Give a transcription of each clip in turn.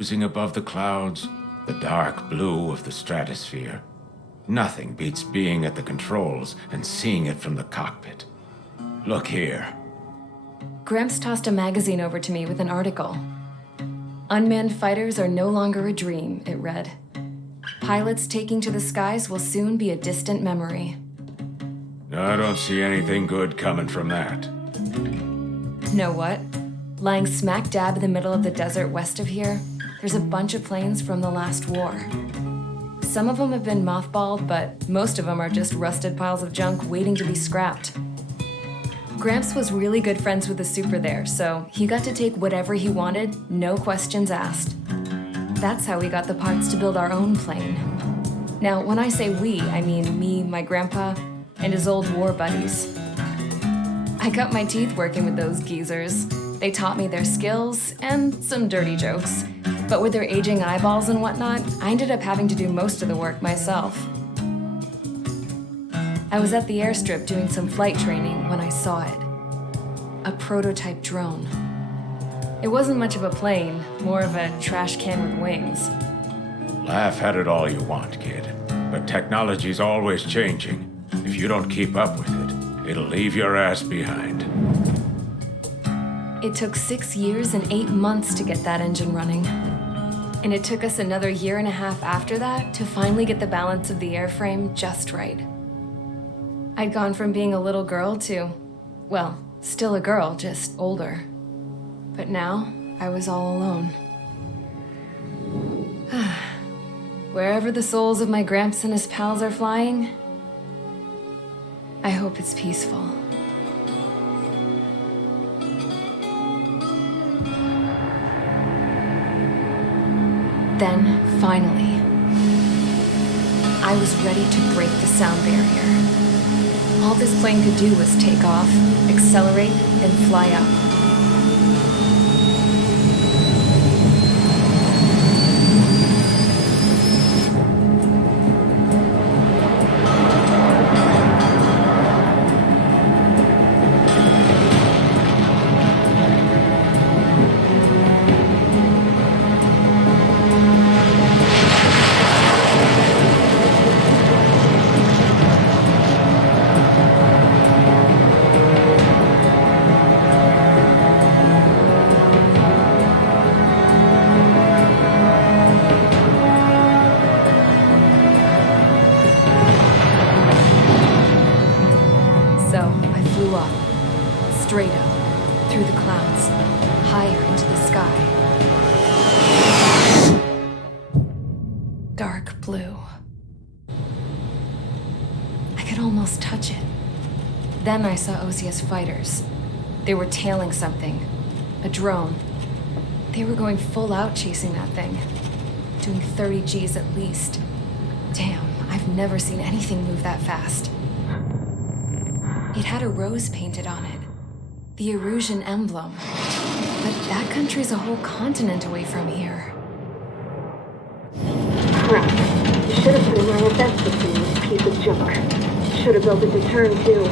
Cruising above the clouds, the dark blue of the stratosphere. Nothing beats being at the controls and seeing it from the cockpit. Look here. Gramps tossed a magazine over to me with an article. Unmanned fighters are no longer a dream, it read. Pilots taking to the skies will soon be a distant memory. I don't see anything good coming from that. Know what? Lying smack dab in the middle of the desert west of here, there's a bunch of planes from the last war. Some of them have been mothballed, but most of them are just rusted piles of junk waiting to be scrapped. Gramps was really good friends with the super there, so he got to take whatever he wanted, no questions asked. That's how we got the parts to build our own plane. Now, when I say we, I mean me, my grandpa, and his old war buddies. I cut my teeth working with those geezers. They taught me their skills and some dirty jokes. But with their aging eyeballs and whatnot, I ended up having to do most of the work myself. I was at the airstrip doing some flight training when I saw it. A prototype drone. It wasn't much of a plane, more of a trash can with wings. Laugh at it all you want, kid. But technology's always changing. If you don't keep up with it, it'll leave your ass behind. It took 6 years and 8 months to get that engine running. And it took us another 1.5 years after that to finally get the balance of the airframe just right. I'd gone from being a little girl to, well, still a girl, just older. But now, I was all alone. Wherever the souls of my Gramps and his pals are flying, I hope it's peaceful. Then, finally, I was ready to break the sound barrier. All this plane could do was take off, accelerate, and fly up. Straight up, through the clouds, higher into the sky. Dark blue. I could almost touch it. Then I saw Ozia's fighters. They were tailing something. A drone. They were going full out chasing that thing. Doing 30 Gs at least. Damn, I've never seen anything move that fast. It had a rose painted on it. The Erusian emblem. But that country's a whole continent away from here. Crap. You should have put an IFS system in this piece of junk. Should have built a deterrent too.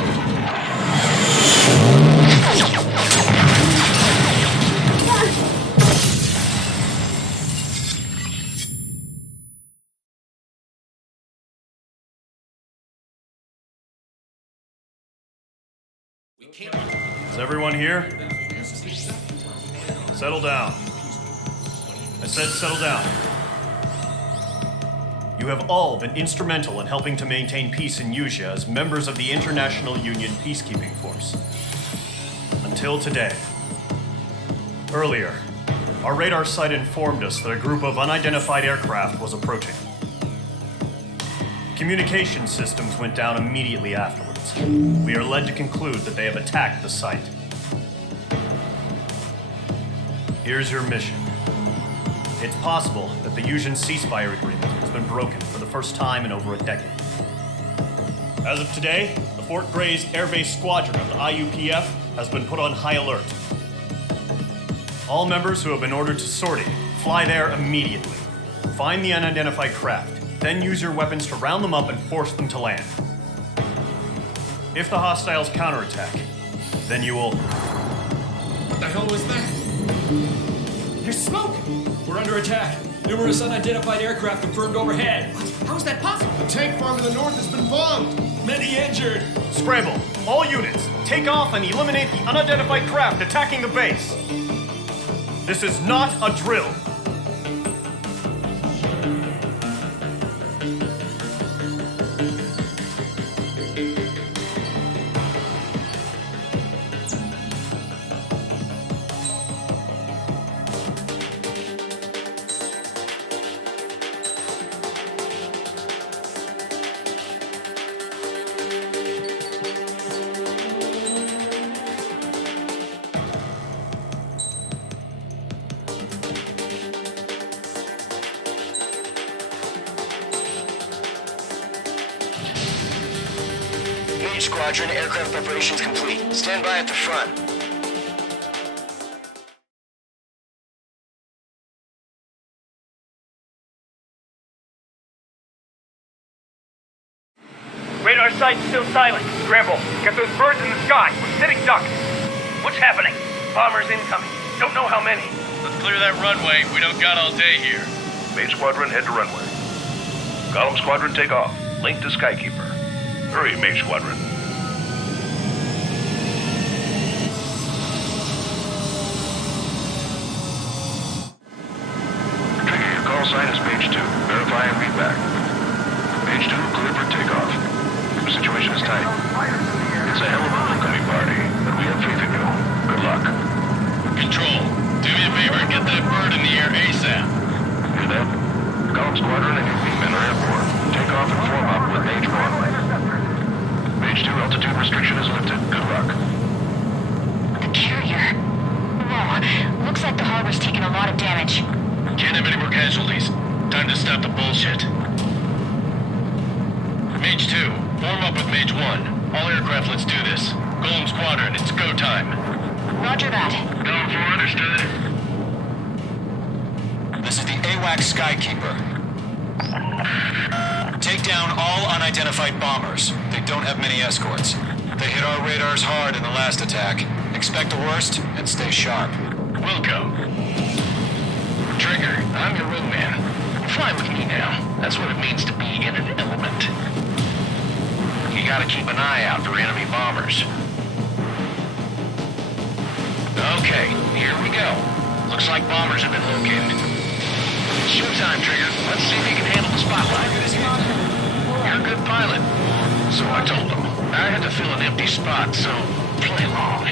Is everyone here? Settle down. I said settle down. You have all been instrumental in helping to maintain peace in Usea as members of the International Union Peacekeeping Force. Until today. Earlier, our radar site informed us that a group of unidentified aircraft was approaching. Communication systems went down immediately afterwards. We are led to conclude that they have attacked the site. Here's your mission. It's possible that the Usian ceasefire agreement has been broken for the first time in over a decade. As of today, the Fort Grays Air Base Squadron of the IUPF has been put on high alert. All members who have been ordered to sortie, fly there immediately. Find the unidentified craft, then use your weapons to round them up and force them to land. If the hostiles counterattack, then you will... What the hell was that? There's smoke! We're under attack. Numerous unidentified aircraft confirmed overhead. How is that possible? The tank farm in the north has been bombed! Many injured. Scramble. All units, take off and eliminate the unidentified craft attacking the base. This is not a drill. Mage Squadron, aircraft preparations complete. Stand by at the front. Radar site's still silent. Scramble. Get those birds in the sky. We're sitting ducks. What's happening? Bombers incoming. Don't know how many. Let's clear that runway. We don't got all day here. Mage Squadron, head to runway. Column Squadron, take off. Link to Skykeeper. Hurry, Mage Squadron. Trigger, your call sign is Mage 2. Verify and read back. Mage 2, clear for takeoff. The situation is tight. It's a hell of a homecoming party, but we have faith in you. Good luck. Control, do me a favor and get that bird in the air ASAP. Hear that? Column Squadron and your wingmen are airborne. Take off and form up with Mage 1. Mage 2, altitude restriction is lifted. Good luck. The carrier. Whoa, looks like the harbor's taken a lot of damage. Can't have any more casualties. Time to stop the bullshit. Mage 2, form up with Mage 1. All aircraft, let's do this. Golem Squadron, it's go time. Roger that. Going for understood. This is the AWAC Skykeeper. Take down all unidentified bombers. They don't have many escorts. They hit our radars hard in the last attack. Expect the worst and stay sharp. Wilco. Trigger, I'm your wingman. Fly with me now. That's what it means to be in an element. You gotta keep an eye out for enemy bombers. Okay, here we go. Looks like bombers have been located. Showtime, Trigger. Let's see if you can handle the spotlight. You're a good pilot. So I told him. I had to fill an empty spot, so play along.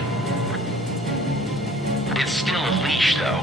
It's still a leash, though.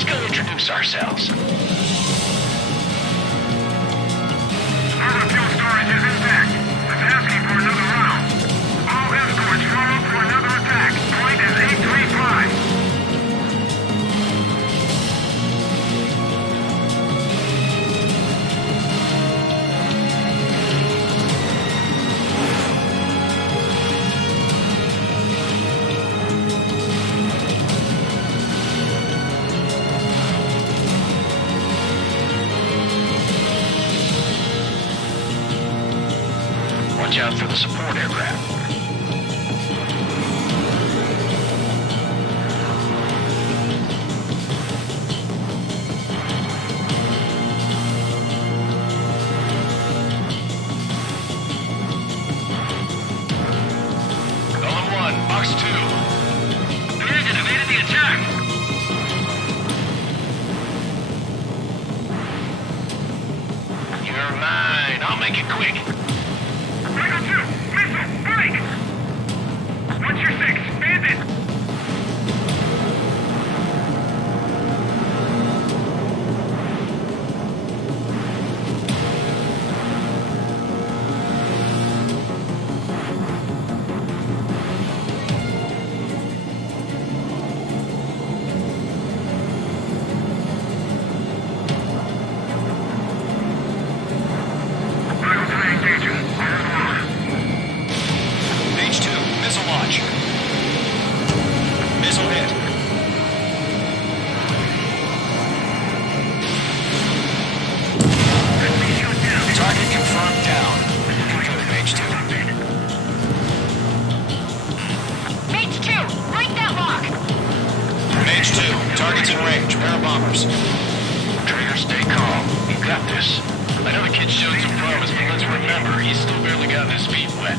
Let's go introduce ourselves. Our fuel storage is intact. It's asking for another round. All escorts roll up for another attack. Point is 835. Watch out for the support aircraft. Golem 1, Box 2. Bandit evaded the attack. You're mine. I'll make it quick. Eagle 2, missile, break! What's your 6? Bandit! Eagle 3 engaging. H2, missile launch. Missile hit. Target confirmed down. Good, H2. Mage 2, break that lock! H2, target's in range. Pair of bombers. Trigger, stay calm. You got this. I know the kid showed some promise, but let's remember, he's still barely gotten his feet wet.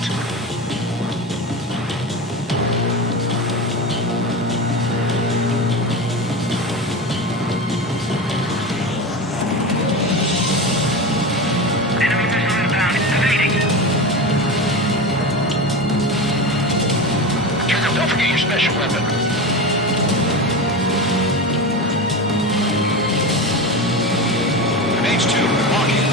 Enemy missile inbound. Evading. Trigger, don't forget your special weapon. H2, walking.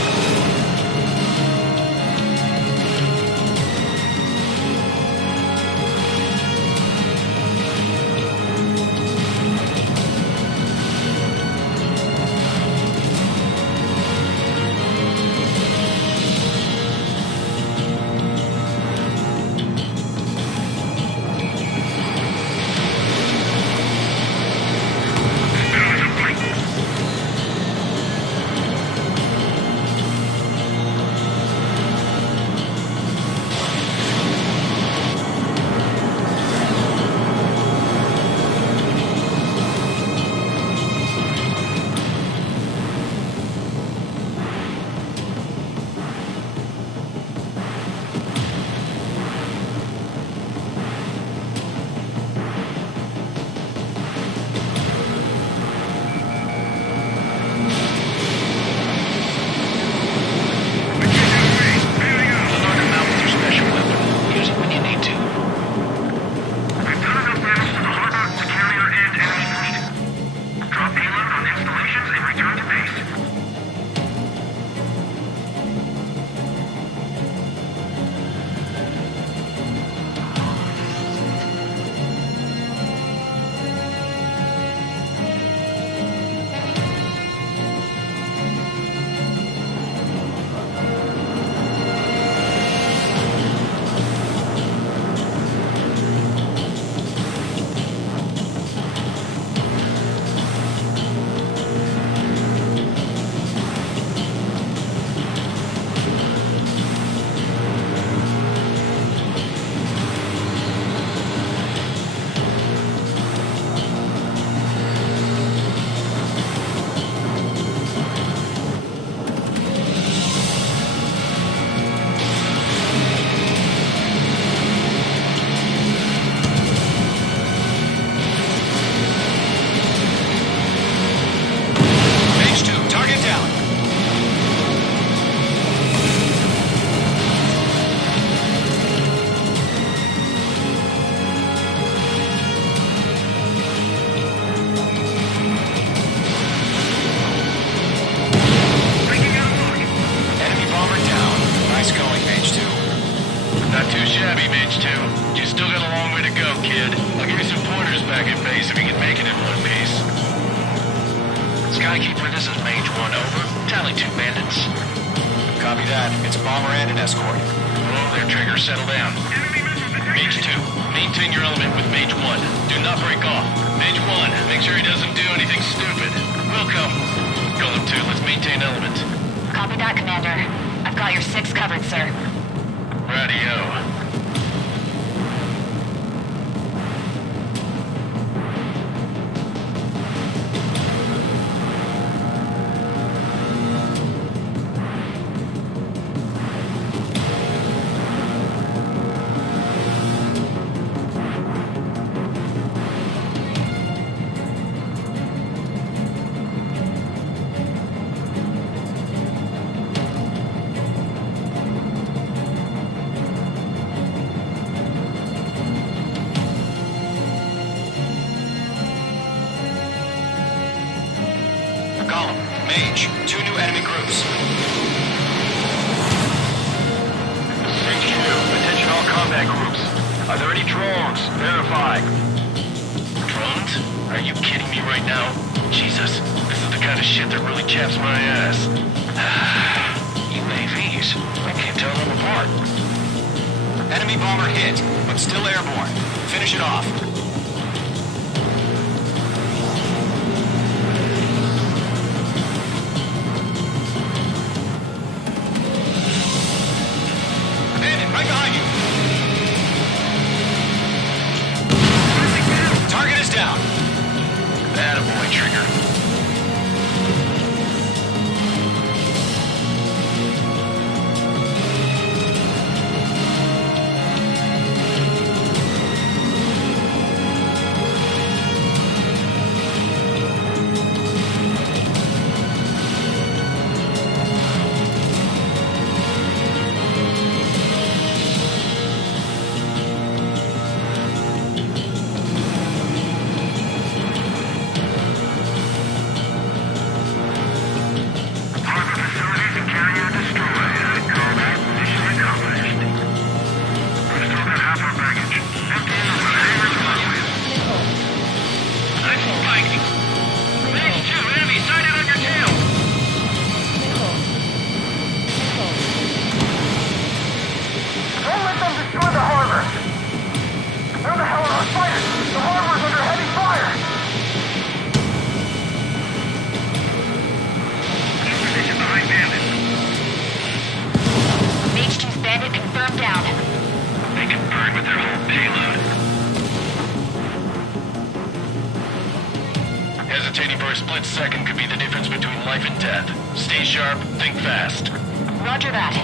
Skykeeper, this is Mage 1, over. Tally 2 bandits. Copy that. It's a bomber and an escort. Oh, their triggers, settle down. Mage 2, maintain your element with Mage 1. Do not break off. Mage 1, make sure he doesn't do anything stupid. Wilco, Golem 2, let's maintain element. Copy that, Commander. I've got your 6 covered, sir. Radio. Column, Mage, 2 new enemy groups. Mage 2, attention all combat groups. Are there any drones? Verify. Drones? Are you kidding me right now? Jesus, this is the kind of shit that really chaps my ass. UAVs? I can't tell them apart. Enemy bomber hit, but still airborne. Finish it off. Bandit, right behind you. Target is down. Attaboy, Trigger. Hesitating for a split second could be the difference between life and death. Stay sharp, think fast. Roger that.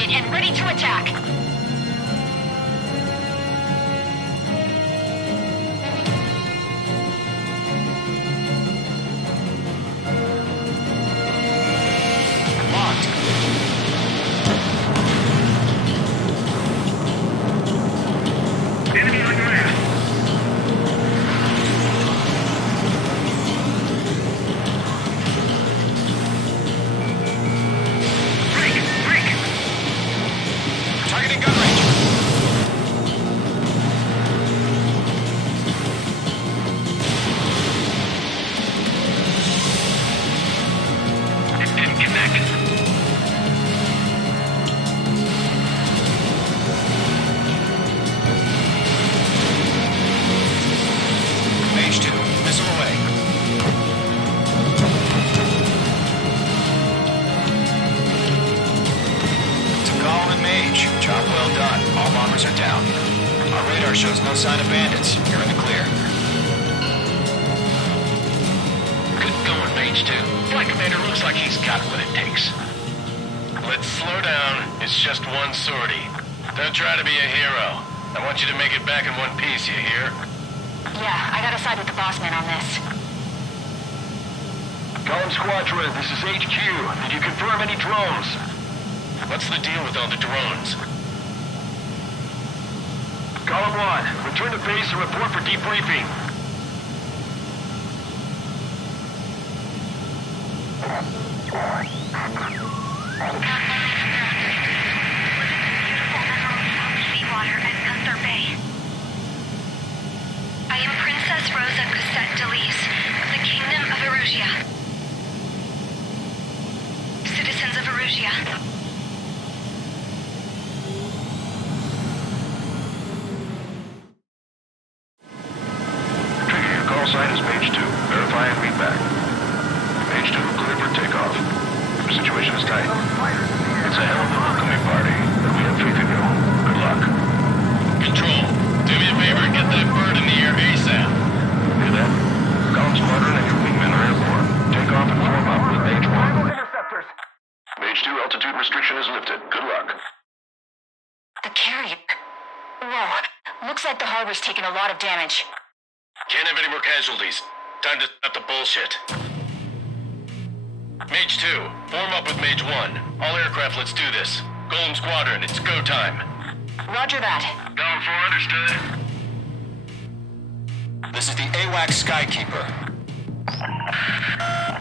target and ready to attack. Locked. Enemy on your ass. Break! Targeting gun range. It didn't connect. Mage 2, missile away. To Golem and Mage, job well done. All bombers are down. Our radar shows no sign of bandits. You're in the clear. Good going, Mage 2. Flight Commander looks like he's got what it takes. Let's slow down. It's just one sortie. Don't try to be a hero. I want you to make it back in one piece, you hear? Yeah, I gotta side with the boss man on this. Column Squadron, this is HQ. Did you confirm any drones? What's the deal with all the drones? Column 1, return to base and report for debriefing. Seawater at Gunther Bay. I am Princess Rosa Cassette Delise of the Kingdom of Erusia. Citizens of Erusia. Trigger, your call sign is Mage 2. Verify and read back. Mage 2, clear for takeoff. The situation is tight. It's a hell of a welcoming party, but we have faith in you. Good luck. Control, do me a favor and get that bird in the air ASAP. Hear that? Column Squadron and your wingmen are airborne. Take off and form up with Mage 1. Interceptors! Mage 2, altitude restriction is lifted. Good luck. The carrier. Whoa. Looks like the harbor's taken a lot of damage. Can't have any more casualties. Time to stop the bullshit. Mage 2, form up with Mage 1. All aircraft, let's do this. Golden Squadron, it's go time. Roger that. Going for understood. This is the AWAC Skykeeper.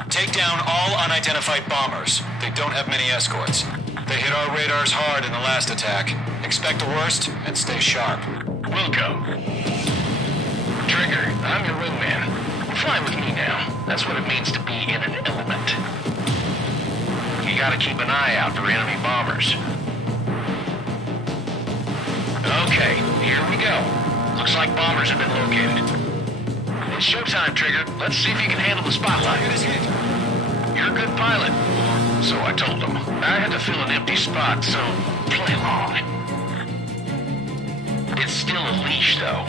Take down all unidentified bombers. They don't have many escorts. They hit our radars hard in the last attack. Expect the worst and stay sharp. Wilco. Trigger, I'm your wingman. Fly with me now. That's what it means to be in an element. You gotta keep an eye out for enemy bombers. Okay, here we go. Looks like bombers have been located. It's showtime, Trigger. Let's see if you can handle the spotlight. You're a good pilot. So I told him. I had to fill an empty spot, so play along. It's still a leash, though.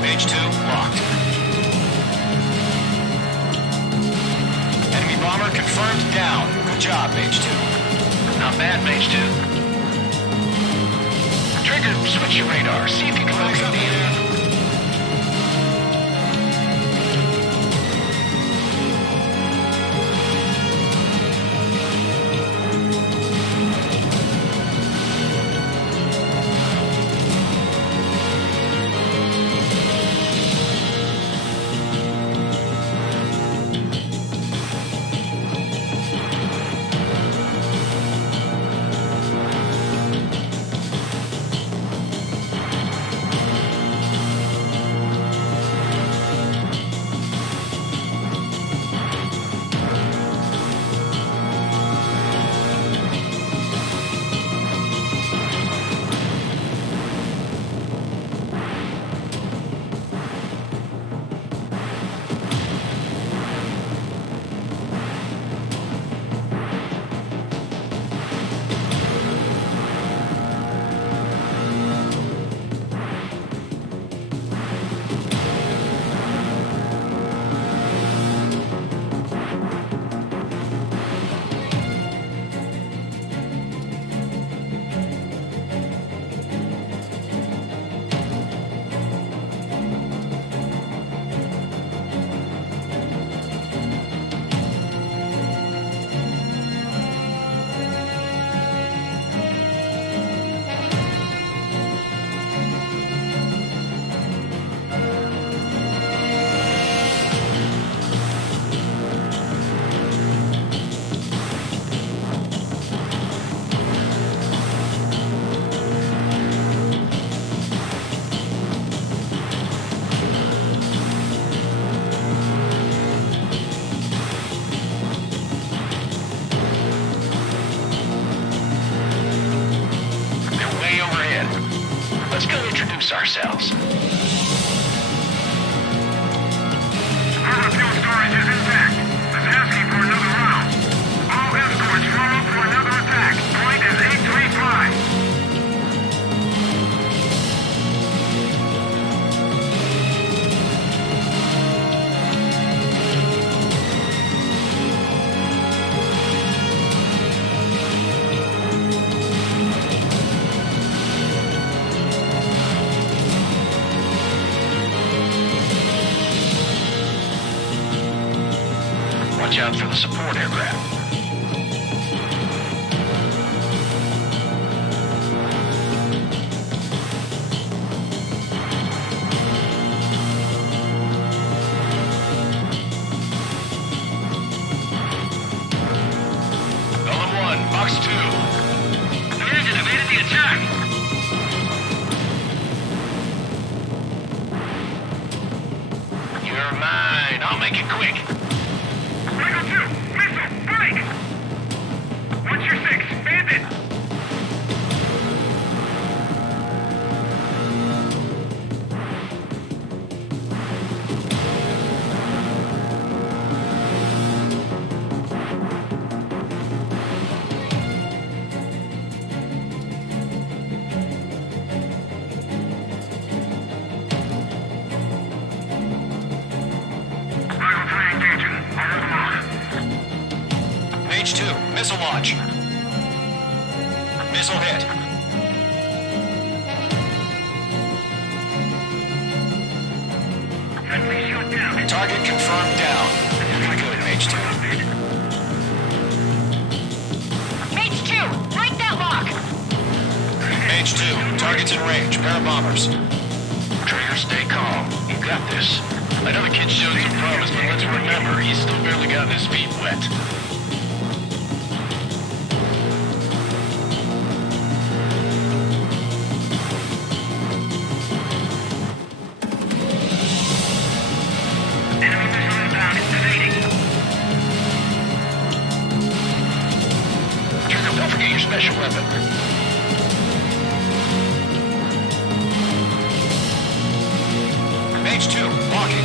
Mage 2, locked. Enemy bomber confirmed down. Good job, Mage 2. Not bad, Mage 2. Trigger, switch your radar. See if you can locate the enemy. Let's go introduce ourselves. Our fuel storage is intact. It's asking for another round. All escorts roll up for another attack. Point is 835. Watch out for the support aircraft. LM1, Box 2. The engine evaded the attack. You're mine. I'll make it quick. Eagle 2, missile, break! What's your 6? Bandit! Eagle 3 engaging. I'll hold them off. Mage 2, missile launch. Missile hit. Friendly shot down. Target confirmed down. Good, Mage 2. Mage 2, break that lock! Mage 2, target's in range. Pair of bombers. Trigger, stay calm. You got this. I know the kid showed some promise, but let's remember, he's still barely gotten his feet wet. Enemy missile inbound. It's evading. Trigger, don't forget your special weapon. Mage 2, walking.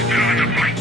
Still in the fight.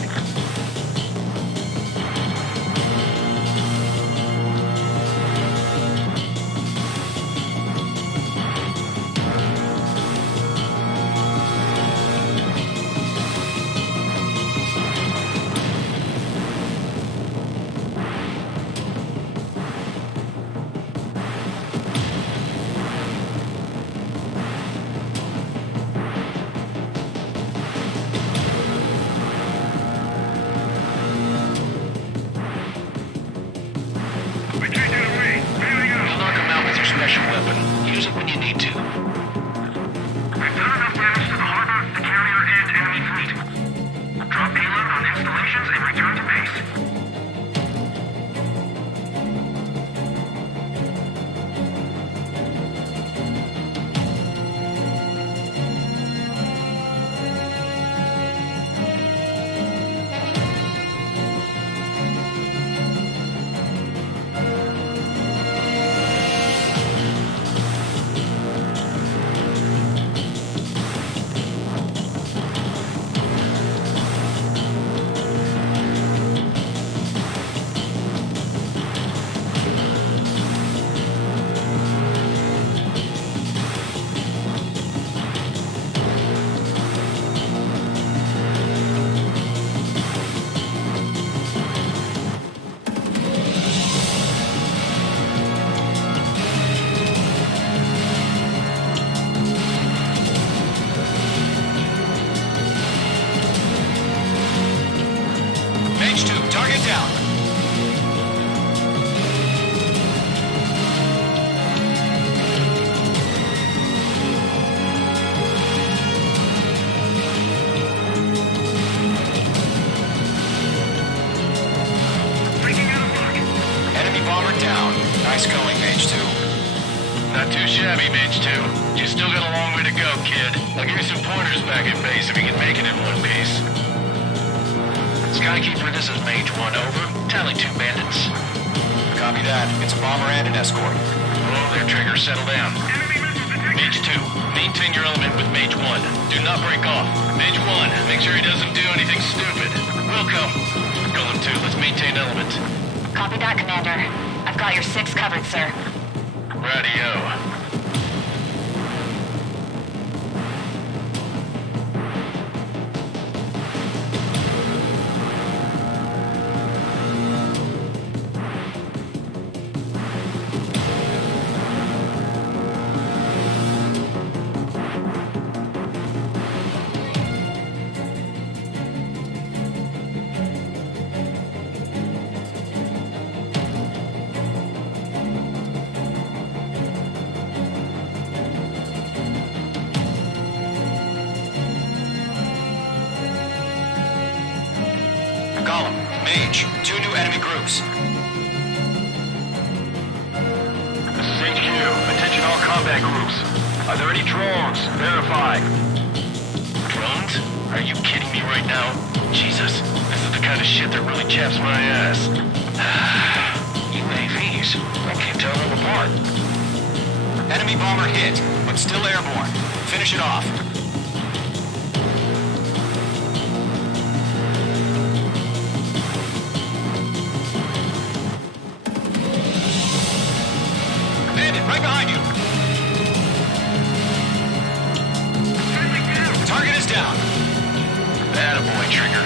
Retreat to the wing. Bailing You'll out. knock him out with your special weapon. Use it when you need to. We've done enough damage to the harbor, the carrier, and enemy fleet. Drop payload on installations and return to base. Mage 2, target down. shabby, Mage 2. You still got a long way to go, kid. I'll give you some pointers back at base if you can make it in one piece. Skykeeper, this is Mage 1, over. Tally 2 bandits. Copy that. It's a bomber and an escort. Whoa there, Trigger. Settle down. Mage 2, maintain your element with Mage 1. Do not break off. Mage 1, make sure he doesn't do anything stupid. Wilco. Golem 2, let's maintain element. Copy that, Commander. I've got your 6 covered, sir. Radio. Golem, Mage, 2 new enemy groups. This is HQ. Attention all combat groups. Are there any drones? Verify. Drones? Are you kidding me right now? Jesus, this is the kind of shit that really chaps my ass. UAVs? I can't tell them apart. Enemy bomber hit, but still airborne. Finish it off. Bandit, right behind you. Target is down. Attaboy, Trigger.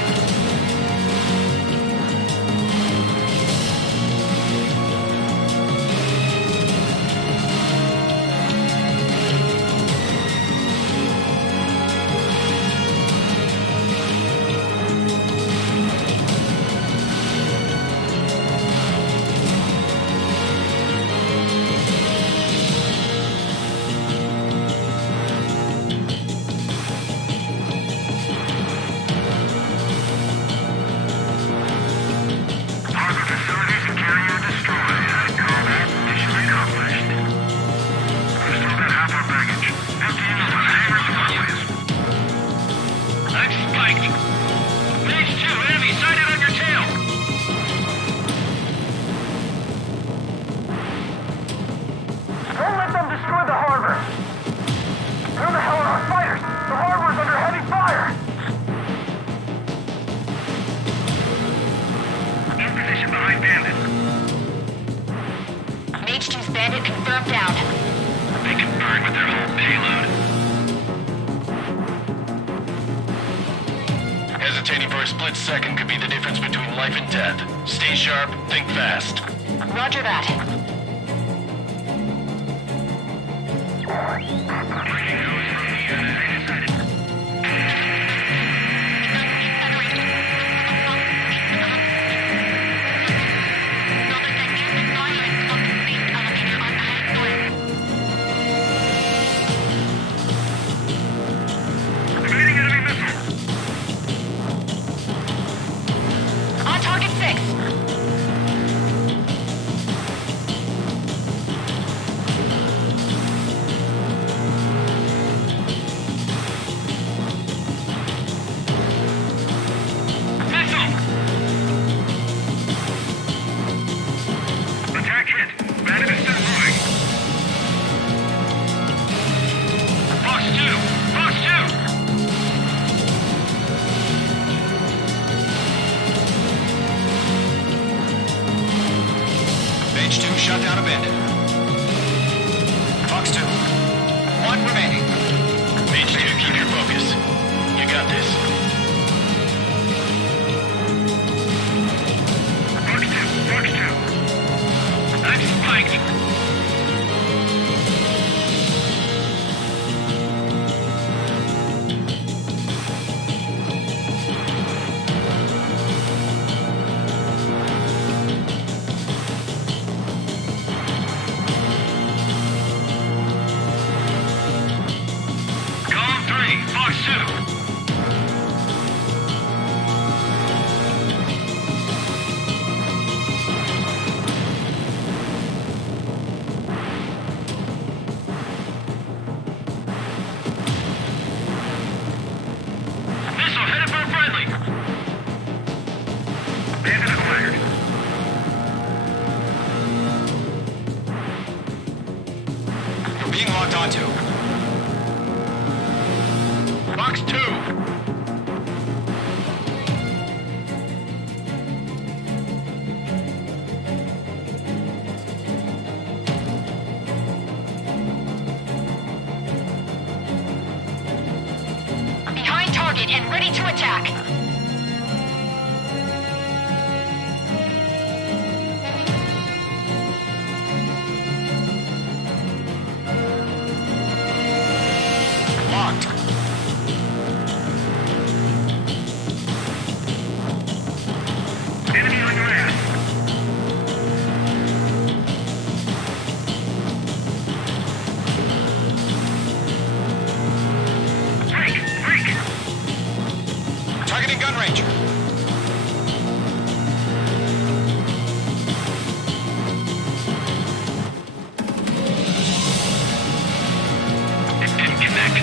Mage 2's bandit confirmed down. They can burn with their whole payload. Hesitating for a split second could be the difference between life and death. Stay sharp, think fast. Roger that. On target 6. target and ready to attack. Locked. Enemy on your ass. Break! Targeting gun range. It didn't connect.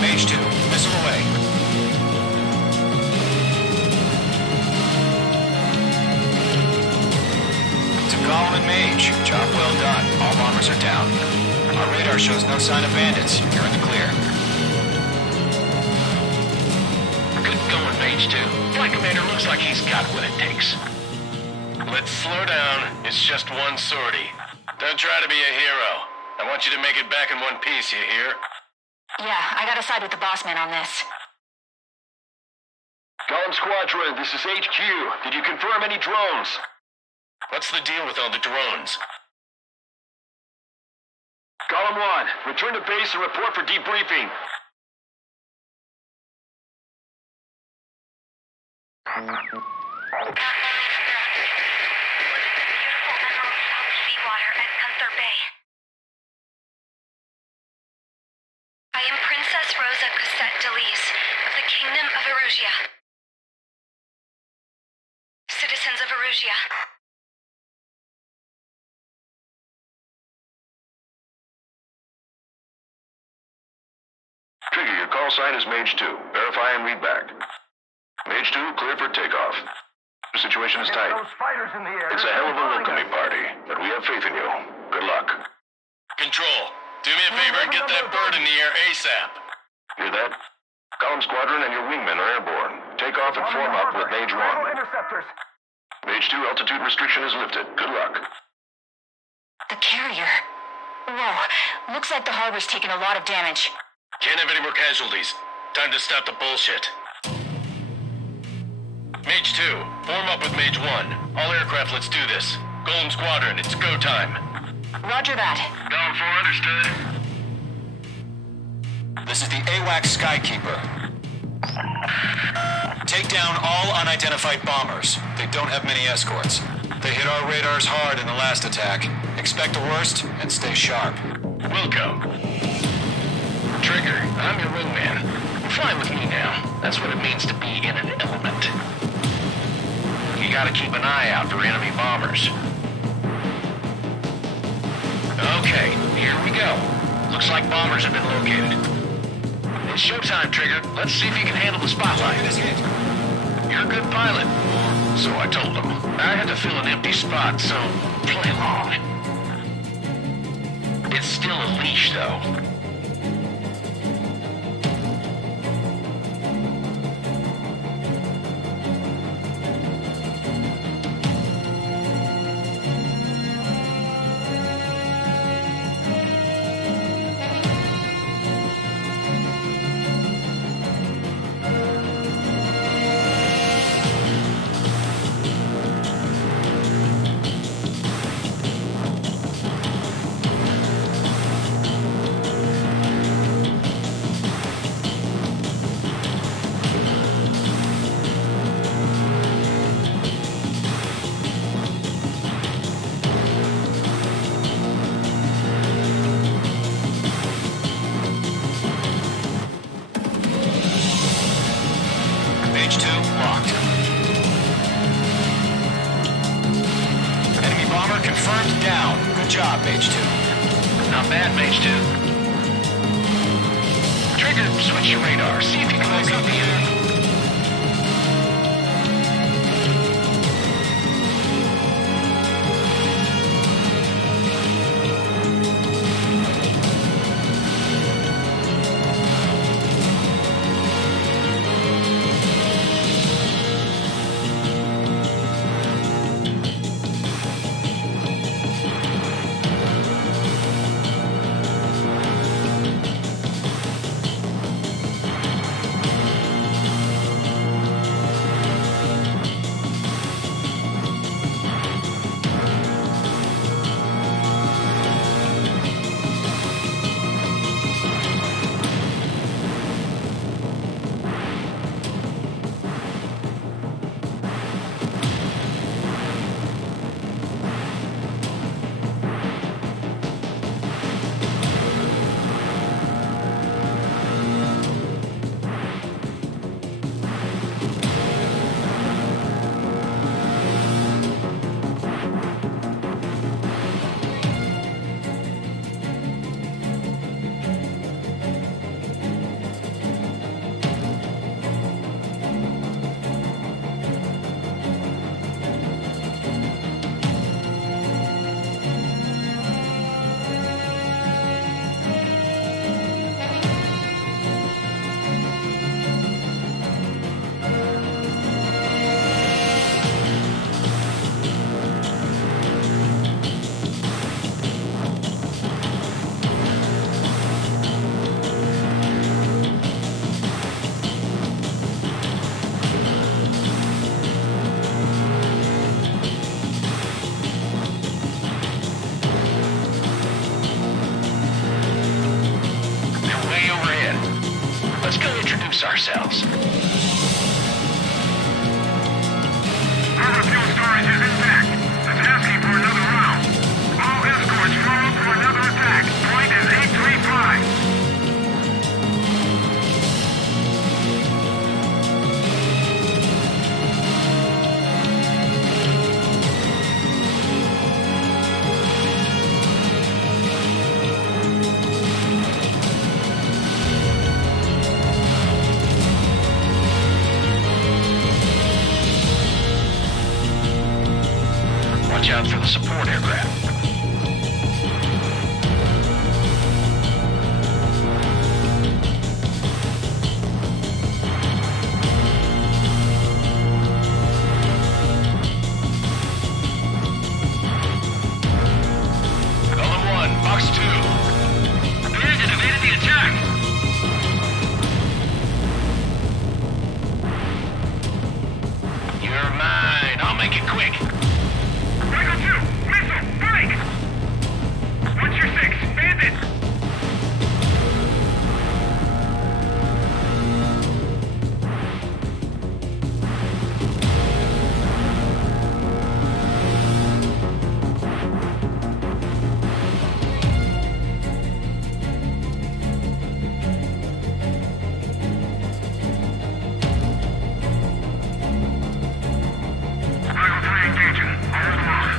Mage 2, missile away. To Golem and Mage, job well done. All bombers are down. Our radar shows no sign of bandits. You're in the clear. Good going, Mage 2. Flight Commander looks like he's got what it takes. Let's slow down. It's just one sortie. Don't try to be a hero. I want you to make it back in one piece, you hear? Yeah, I gotta side with the boss man on this. Golem Squadron, this is HQ. Did you confirm any drones? What's the deal with all the drones? Golem 1, return to base and report for debriefing. Beautiful emerald South Seawater at Gunther Bay. I am Princess Rosa Cosette Delise of the Kingdom of Erusia. Citizens of Erusia. Trigger, your call sign is Mage 2. Verify and read back. Mage 2, clear for takeoff. The situation is tight. It's a hell of a welcoming party, but we have faith in you. Good luck. Control, do me a favor and get that bird in the air ASAP. Hear that? Golem Squadron and your wingmen are airborne. Take off and form up with Mage 1. Mage 2, altitude restriction is lifted. Good luck. The carrier. Whoa, looks like the harbor's taken a lot of damage. Can't have any more casualties. Time to stop the bullshit. Mage 2, form up with Mage 1. All aircraft, let's do this. Golem Squadron, it's go time. Roger that. Golem 4, understood. This is the AWACS Skykeeper. Take down all unidentified bombers. They don't have many escorts. They hit our radars hard in the last attack. Expect the worst and stay sharp. Wilco. Trigger, I'm your wingman. Fly with me now. That's what it means to be in an element. You gotta keep an eye out for enemy bombers. Okay, here we go. Looks like bombers have been located. It's showtime, Trigger. Let's see if you can handle the spotlight. You're a good pilot. So I told him. I had to fill an empty spot, so play along. It's still a leash, though. Mage 2, locked. Enemy bomber confirmed down. Good job, Mage 2. Not bad, Mage 2. Trigger, switch your radar. See if you can locate the enemy. introduce ourselves. Our fuel storage is intact. It's asking for another round. All escorts follow for another attack. Point is 835. Watch out for the support aircraft. Golem 1, Box 2. The engine evaded the attack. You're mine. I'll make it quick. Eagle 2, missile, break! What's your 6, bandit? Eagle 3 engaging. Hold them off.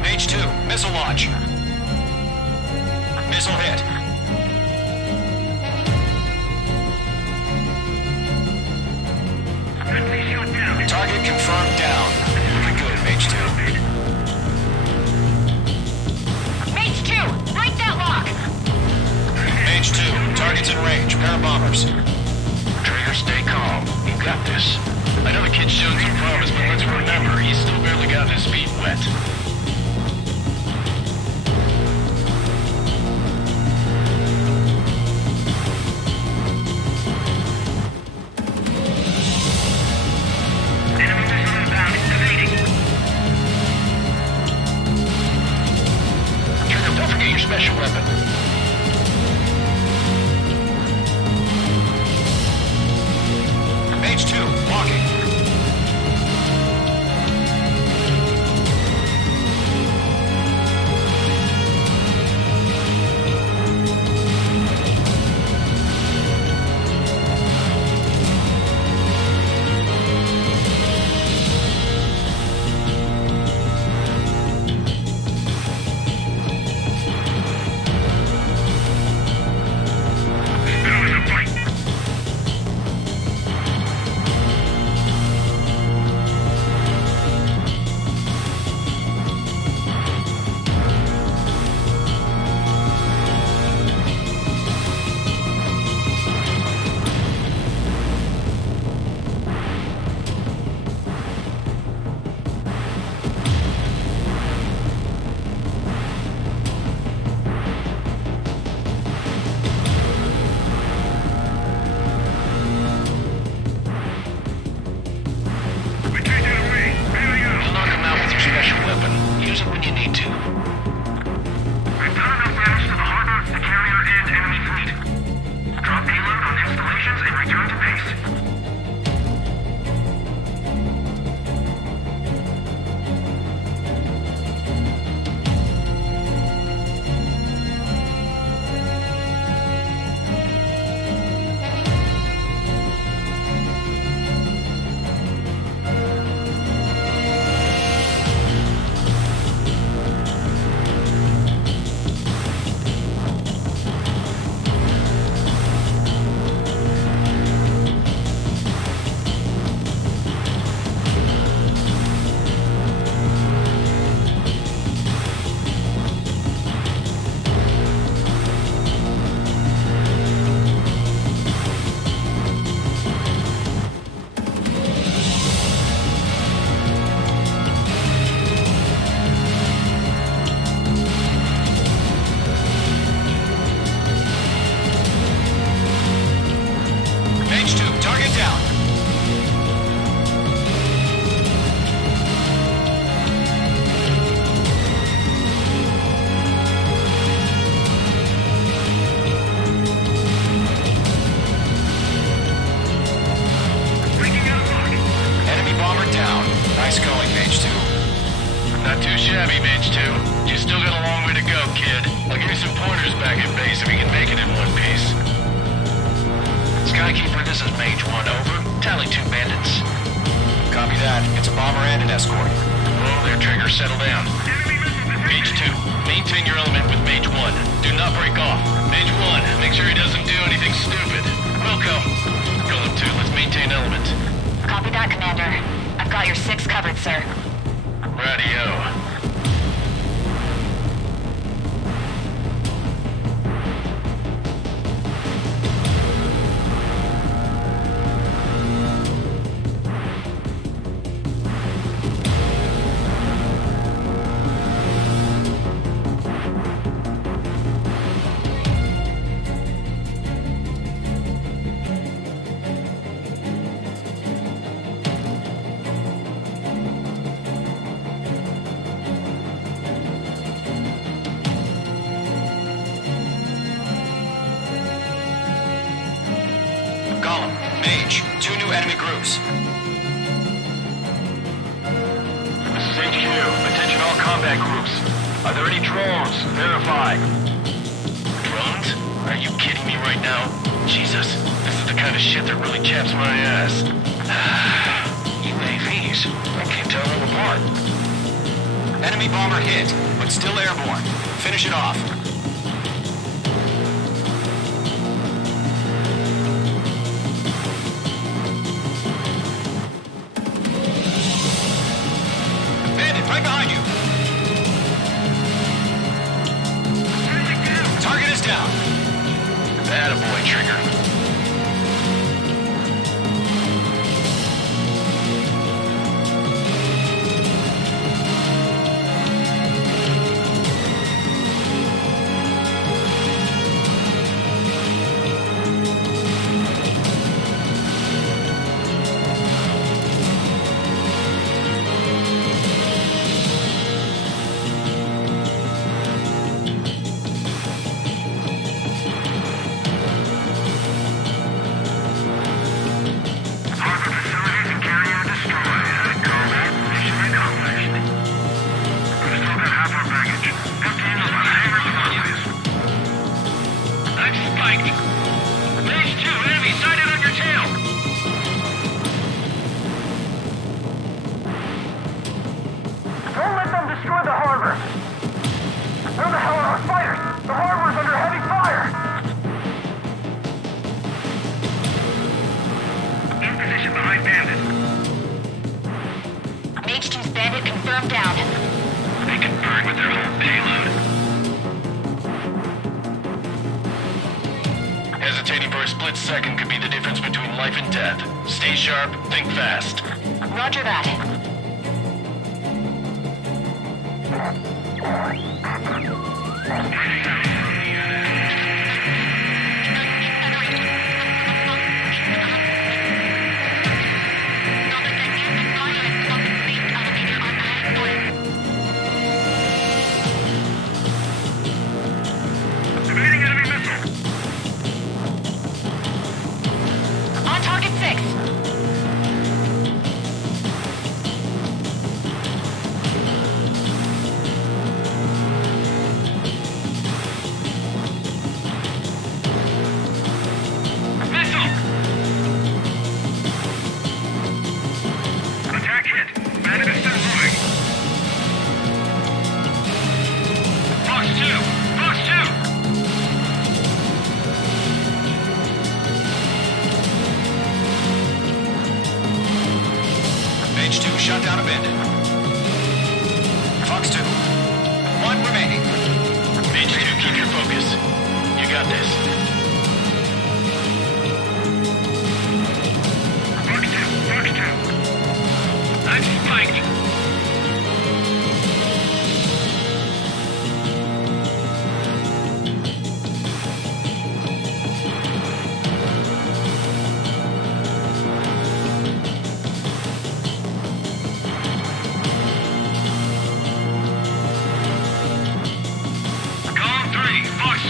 Mage 2, missile launch. Missile hit. Friendly shot down. Target confirmed down. Looking good, Mage 2. Mage 2, break that lock! Mage 2, target's in range. Pair of bombers. Trigger, stay calm. You got this. I know the kid's shown some promise, but let's remember, he's still barely got his feet wet. Enemy missile inbound. Evading. Trigger, don't forget your special weapon. Mage 2, walking. Nice going, Mage 2. Not too shabby, Mage 2. You still got a long way to go, kid. I'll give you some pointers back at base if you can make it in one piece. Skykeeper, this is Mage 1, over. Tally 2 bandits. Copy that. It's a bomber and an escort. Whoa there, Trigger, settle down. Mage 2, maintain your element with Mage 1. Do not break off. Mage 1, make sure he doesn't do anything stupid. Wilco, Golem 2, let's maintain element. Copy that, Commander. I've got your 6 covered, sir. Radio. Golem, Mage, 2 new enemy groups. This is HQ. Attention all combat groups. Are there any drones? Verify. Drones? Are you kidding me right now? Jesus, this is the kind of shit that really chaps my ass. UAVs? I can't tell them apart. Enemy bomber hit, but still airborne. Finish it off. Bandit, right behind you. Target is down. Attaboy, Trigger. Don't let them destroy the harbor! Where the hell are our fighters? The harbor's under heavy fire! In position behind Bandit. Mage 2's bandit confirmed down. They can burn with their whole payload. Hesitating for a split second could be the difference between life and death. Stay sharp, think fast. Roger that. Evading enemy missile! On target 6. Missile! Attack hit. Bandit is still moving. Fox 2! Fox 2! Mage 2 shut down a bandit. Fox 2. 1 remaining. Mage 2, keep your focus. You got this. Fox 2! Fox 2! I'm spiked! Column 3, Fox 2!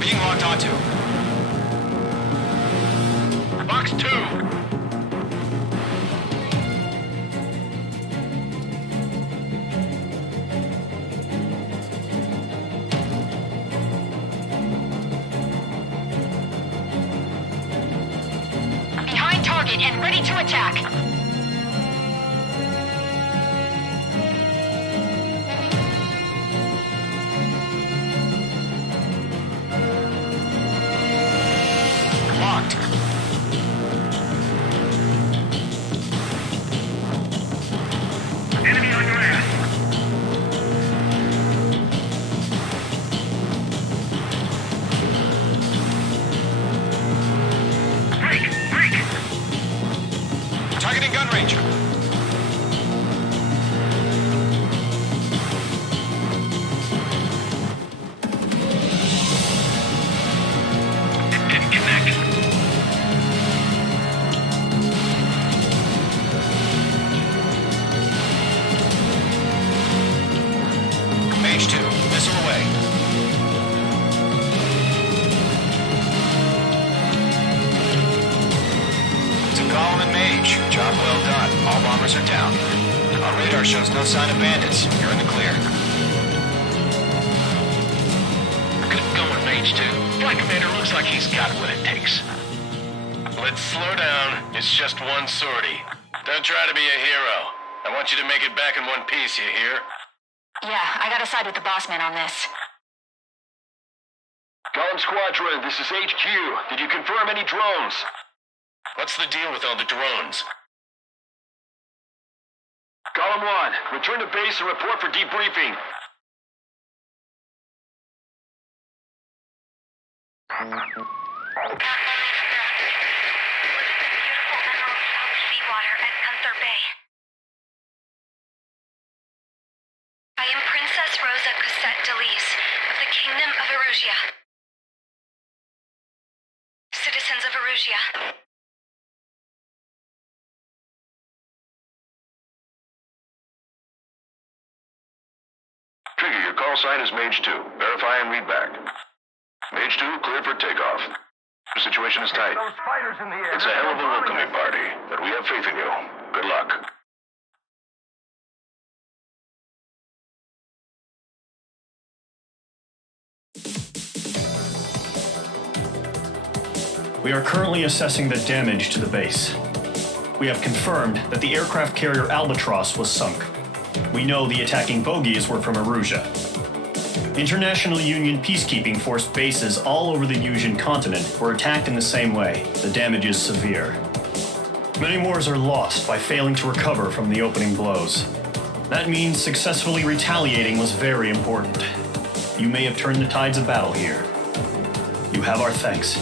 We're being locked onto. Box 2. Behind target and ready to attack. Locked. Enemy on your ass. Break! Targeting gun range. Didn't connect. Mage 2, missile away. To Golem and Mage, job well done. All bombers are down. Our radar shows no sign of bandits. You're in the clear. Good going, Mage 2. Flight Commander looks like he's got what it takes. Let's slow down. It's just one sortie. Don't try to be a hero. I want you to make it back in one piece, you hear? Yeah, I gotta side with the boss man on this. Golem Squadron, this is HQ. Did you confirm any drones? What's the deal with all the drones? Golem 1, return to base and report for debriefing. Seawater at Gunther Bay. I am Princess Rosa Cosette Delise of the Kingdom of Erusia. Citizens of Erusia. Trigger, your call sign is Mage 2. Verify and read back. Mage 2, clear for takeoff. The situation is tight. Those fighters in the air. It's a hell of a welcoming party, but we have faith in you. Good luck. We are currently assessing the damage to the base. We have confirmed that the aircraft carrier Albatross was sunk. We know the attacking bogies were from Erusia. International Union peacekeeping force bases all over the Yusian continent were attacked in the same way. The damage is severe. Many wars are lost by failing to recover from the opening blows. That means successfully retaliating was very important. You may have turned the tides of battle here. You have our thanks.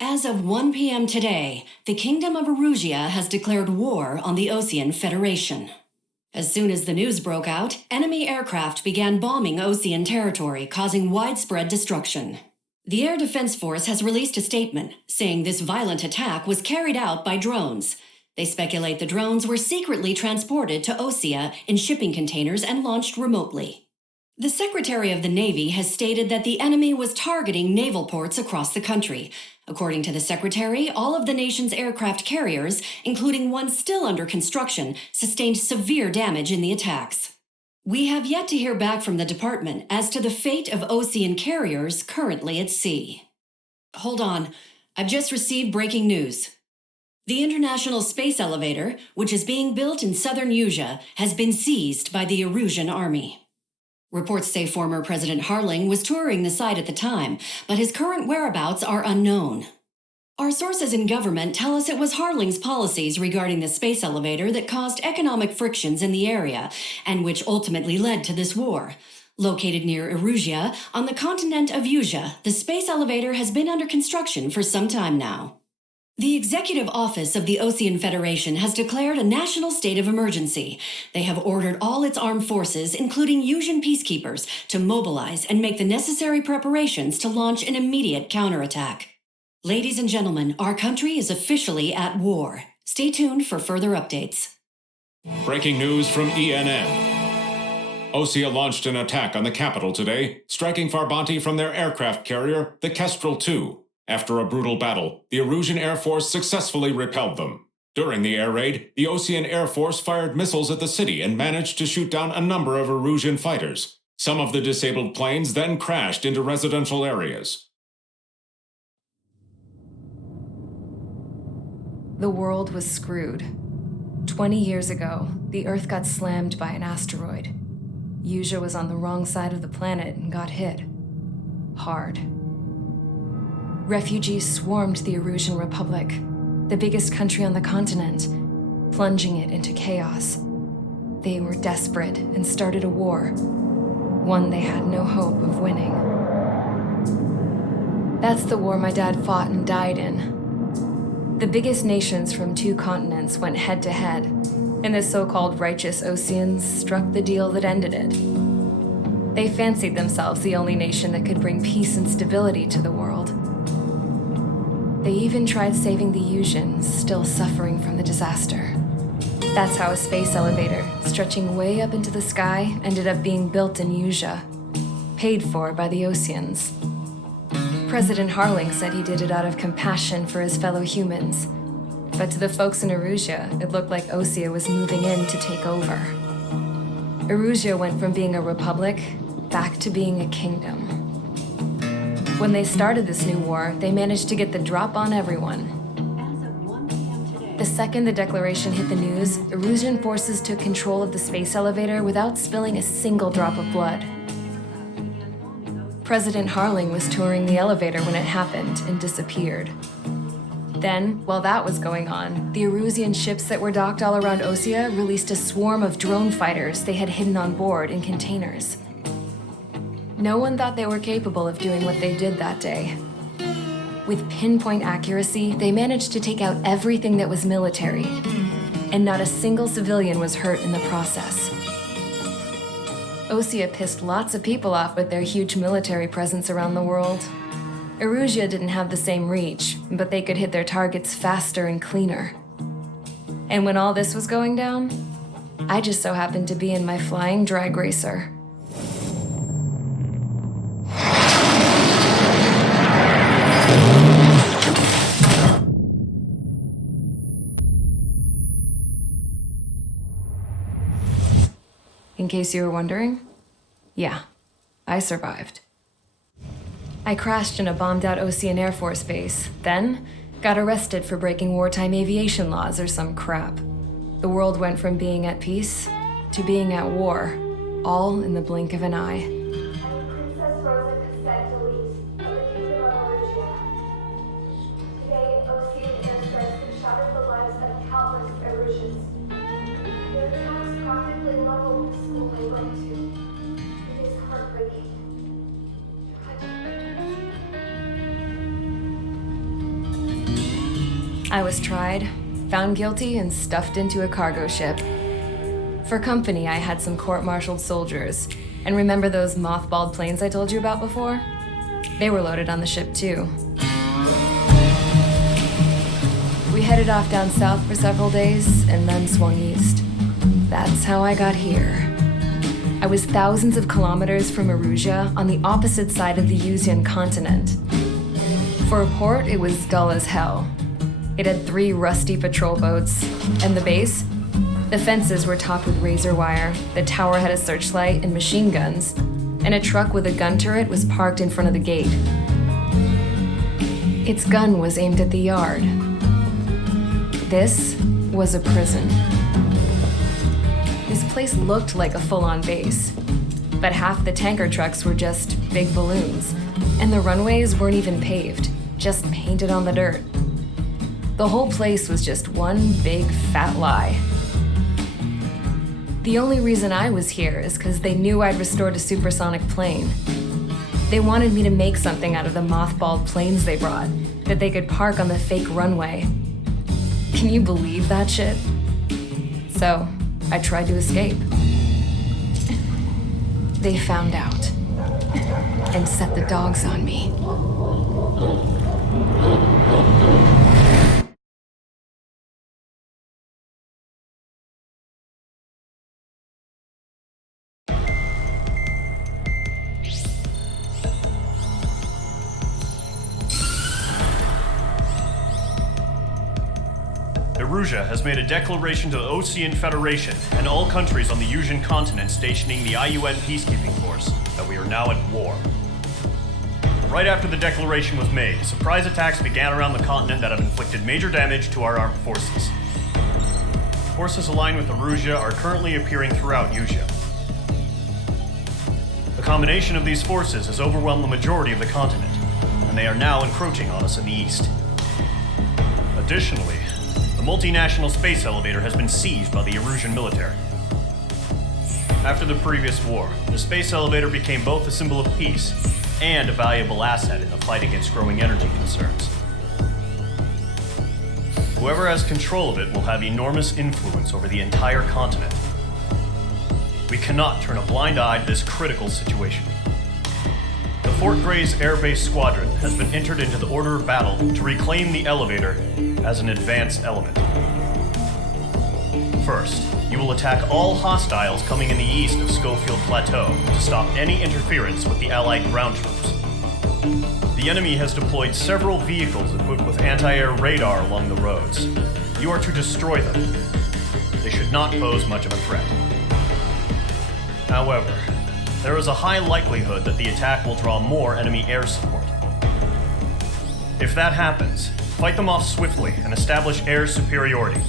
As of 1 p.m. today, the Kingdom of Erusia has declared war on the Osean Federation. As soon as the news broke out, enemy aircraft began bombing Osean territory, causing widespread destruction. The Air Defense Force has released a statement saying this violent attack was carried out by drones. They speculate the drones were secretly transported to Osea in shipping containers and launched remotely. The Secretary of the Navy has stated that the enemy was targeting naval ports across the country. According to the Secretary, all of the nation's aircraft carriers, including one still under construction, sustained severe damage in the attacks. We have yet to hear back from the department as to the fate of Osean carriers currently at sea. Hold on. I've just received breaking news. The International Space Elevator, which is being built in southern Usea, has been seized by the Erusian army. Reports say former President Harling was touring the site at the time, but his current whereabouts are unknown. Our sources in government tell us it was Harling's policies regarding the space elevator that caused economic frictions in the area, and which ultimately led to this war. Located near Erusia, on the continent of Usea, the space elevator has been under construction for some time now. The Executive Office of the Osean Federation has declared a national state of emergency. They have ordered all its armed forces, including Usian peacekeepers, to mobilize and make the necessary preparations to launch an immediate counterattack. Ladies and gentlemen, our country is officially at war. Stay tuned for further updates. Breaking news from ENN. Osea launched an attack on the capital today, striking Farbanti from their aircraft carrier, the Kestrel II. After a brutal battle, the Erusian Air Force successfully repelled them. During the air raid, the Osean Air Force fired missiles at the city and managed to shoot down a number of Erusian fighters. Some of the disabled planes then crashed into residential areas. The world was screwed. 20 years ago, the Earth got slammed by an asteroid. Usea was on the wrong side of the planet and got hit. Hard. Refugees swarmed the Erusian Republic, the biggest country on the continent, plunging it into chaos. They were desperate and started a war, one they had no hope of winning. That's the war my dad fought and died in. The biggest nations from 2 continents went head-to-head, and the so-called righteous Oseans struck the deal that ended it. They fancied themselves the only nation that could bring peace and stability to the world. They even tried saving the Usians, still suffering from the disaster. That's how a space elevator, stretching way up into the sky, ended up being built in Usea, paid for by the Oseans. President Harling said he did it out of compassion for his fellow humans, but to the folks in Erusia, it looked like Osea was moving in to take over. Erusia went from being a republic back to being a kingdom. When they started this new war, they managed to get the drop on everyone. The second the declaration hit the news, Erusian forces took control of the space elevator without spilling a single drop of blood. President Harling was touring the elevator when it happened and disappeared. Then, while that was going on, the Erusian ships that were docked all around Osea released a swarm of drone fighters they had hidden on board in containers. No one thought they were capable of doing what they did that day. With pinpoint accuracy, they managed to take out everything that was military, and not a single civilian was hurt in the process. Osea pissed lots of people off with their huge military presence around the world. Erusia didn't have the same reach, but they could hit their targets faster and cleaner. And when all this was going down, I just so happened to be in my flying drag racer. In case you were wondering, yeah, I survived. I crashed in a bombed-out Osean Air Force base, then got arrested for breaking wartime aviation laws or some crap. The world went from being at peace to being at war, all in the blink of an eye. Princess Rosa Cassette Delise of the Kingdom of Erusia. Today, Osean airstrikes have shattered the lives of countless Erusians. Their attacks practically leveled the school they went to. It is heartbreaking. I was tried, found guilty, and stuffed into a cargo ship. For company, I had some court-martialed soldiers. And remember those mothballed planes I told you about before? They were loaded on the ship too. We headed off down south for several days, and then swung east. That's how I got here. I was thousands of kilometers from Erusia on the opposite side of the Usian continent. For a port, it was dull as hell. It had 3 rusty patrol boats, and the base? The fences were topped with razor wire, the tower had a searchlight and machine guns, and a truck with a gun turret was parked in front of the gate. Its gun was aimed at the yard. This was a prison. This place looked like a full-on base, but half the tanker trucks were just big balloons, and the runways weren't even paved, just painted on the dirt. The whole place was just one big fat lie. The only reason I was here is because they knew I'd restored a supersonic plane. They wanted me to make something out of the mothballed planes they brought that they could park on the fake runway. Can you believe that shit? So, I tried to escape. They found out and set the dogs on me. Erusia has made a declaration to the Osean Federation and all countries on the Yusian continent stationing the IUN peacekeeping force that we are now at war. Right after the declaration was made, surprise attacks began around the continent that have inflicted major damage to our armed forces. Forces aligned with Erusia are currently appearing throughout Yusia. The combination of these forces has overwhelmed the majority of the continent, and they are now encroaching on us in the east. Additionally, the multinational space elevator has been seized by the Erusian military. After the previous war, the space elevator became both a symbol of peace and a valuable asset in the fight against growing energy concerns. Whoever has control of it will have enormous influence over the entire continent. We cannot turn a blind eye to this critical situation. The Fort Gray's Air Base Squadron has been entered into the order of battle to reclaim the elevator as an advanced element. First, you will attack all hostiles coming in the east of Schofield Plateau to stop any interference with the Allied ground troops. The enemy has deployed several vehicles equipped with anti-air radar along the roads. You are to destroy them. They should not pose much of a threat. However, there is a high likelihood that the attack will draw more enemy air support. If that happens, fight them off swiftly and establish air superiority.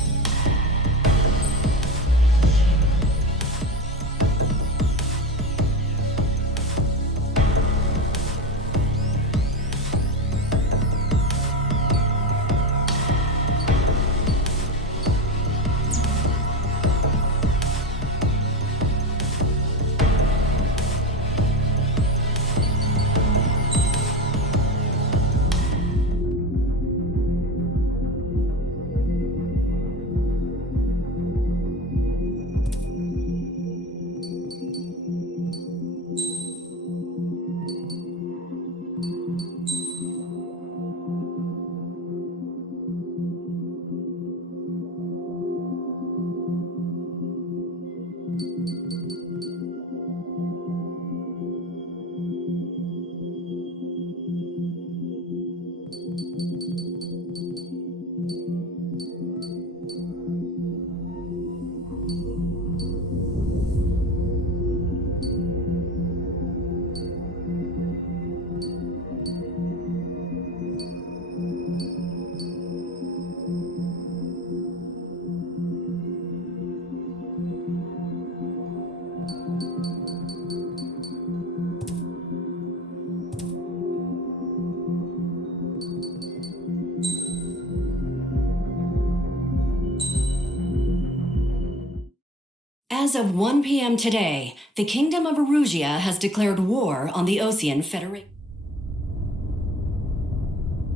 As of 1 p.m. today, the Kingdom of Erusia has declared war on the Osean Federation.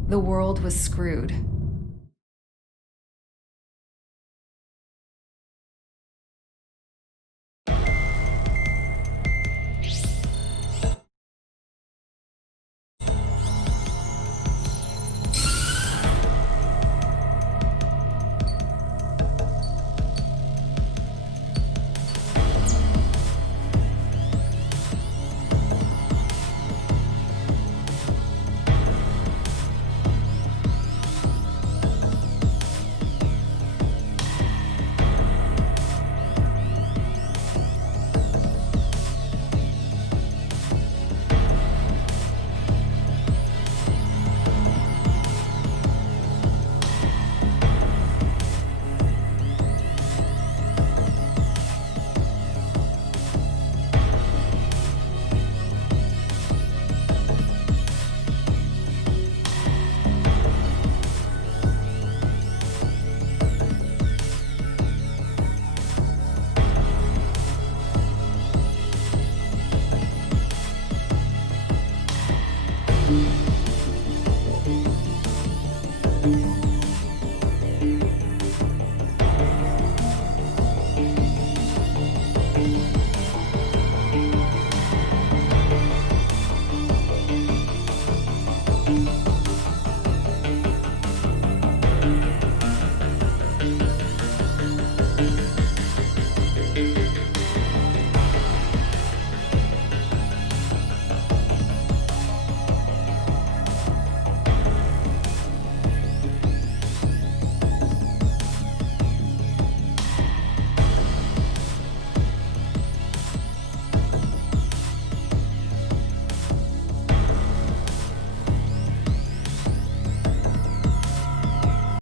The world was screwed.